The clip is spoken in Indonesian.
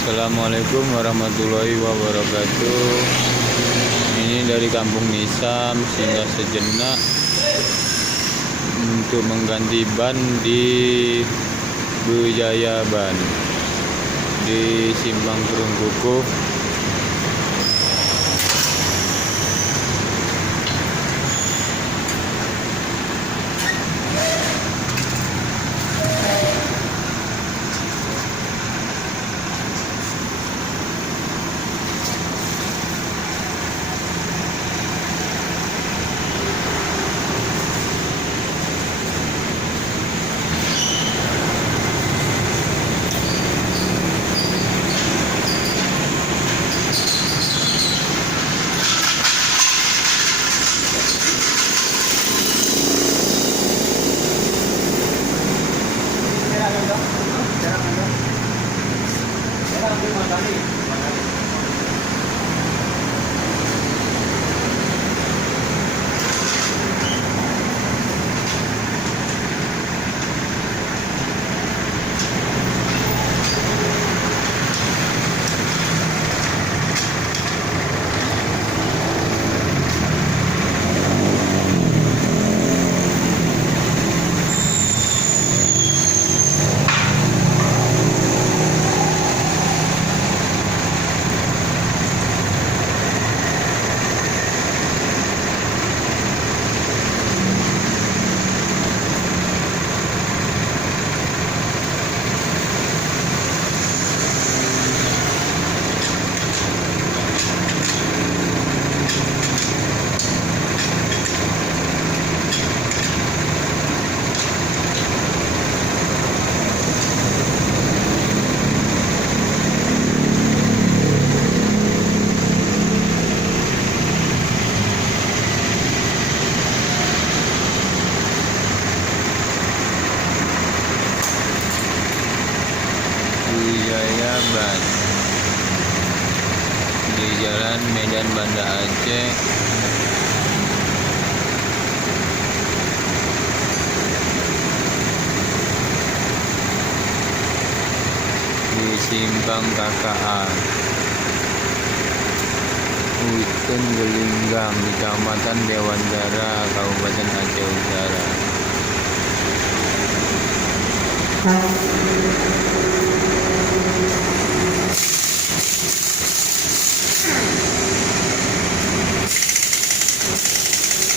Assalamualaikum warahmatullahi wabarakatuh. Ini dari Kampung Nisam, singgah sejenak untuk mengganti ban di Bujaya Ban di Simpang Kurung Kukuh. Bujaya Ban di Jalan Medan Banda Aceh, di Simpang KKA Hutan Gelinggang, Kecamatan Dewandara, Kabupaten Aceh Utara.